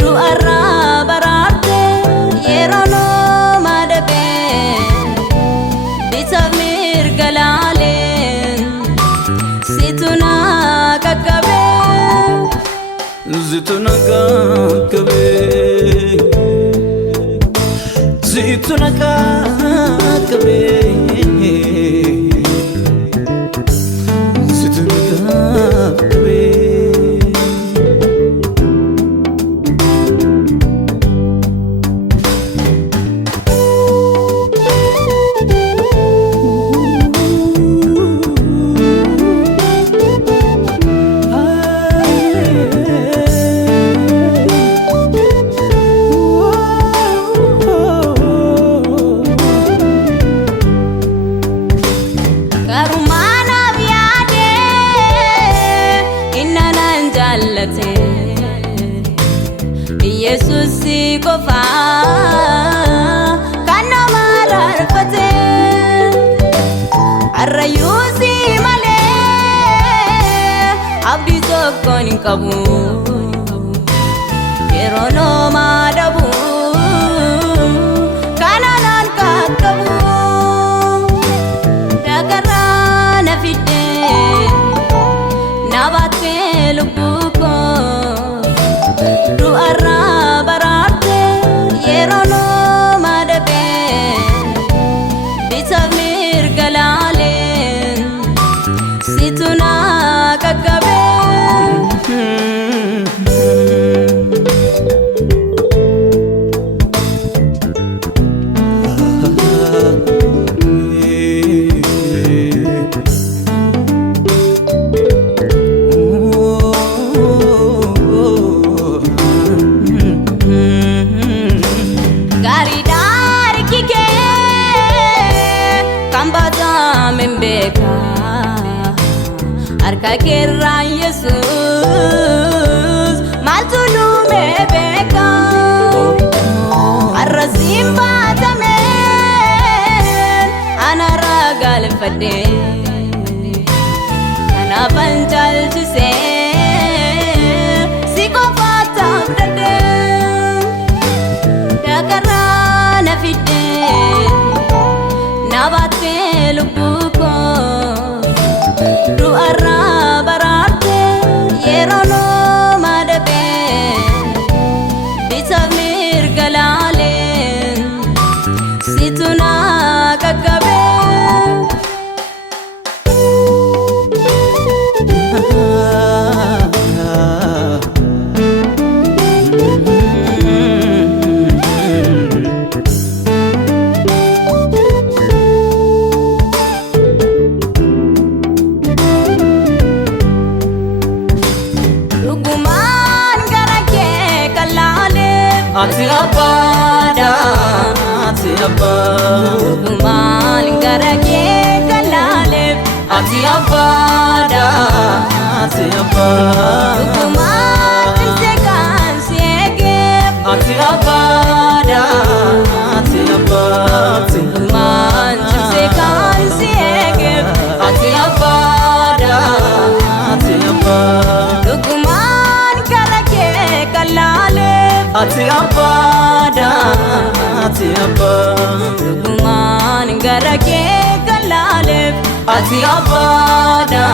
du'arraa baraarte yeroo nooma dhabe bitaaf mirga laalee situ na qaqqabe situ na qaqqabe situ na qaqqabe situ na qaqqabe Yesus si kofa kana mararfate arrayusi male abdi tokkon qabu yeroo nooma dhabu kana nan qaqqabu dagarraa na fidde na baatte lubbuu koo du'arraa baraarte yeroo nooma dhabe bitaaf mirga laalee situ na qaqqabe Arka kerran Yesus maltu lume beka arrazim batame ana ragal fade ana panjal jise siko fatam dade dakara na fide na batte lubuko du'arraa baraarte yeroo nooma dhabe bitaaf mirga laalee situ na qaqqabe Ati Abbaadha, Ati Abbaadha, dhugumaan gara kee galaaleef. Ati Abbaadha, Ati Abbaadha, dhugumaan tiksee kan si eegeef. Ati Abbaadha, Ati Abbaadha, dhugumaan tiksee kan si eegeef. Ati Abbaadha, Ati Abbaadha, dhugumaan gara kee galaaleef. Ati Abbaadha, Ati Abbaadha, dhugumaan gara kee galaaleef. Ati Abbaadha,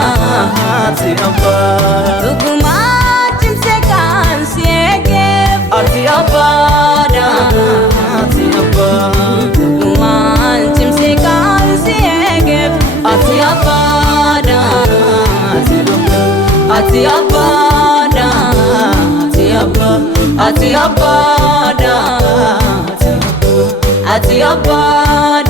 Ati Abbaadha, dhugumaan tiksee kan si eegeef. Ati Abbaadha, Ati Abbaadha, dhugumaan tiksee kan si eegeef. Ati Abbaadha, Ati Abbaadha, Ati Abbaadha, Ati Abbaadha, Ati Abbaadha, Ati Abbaadha.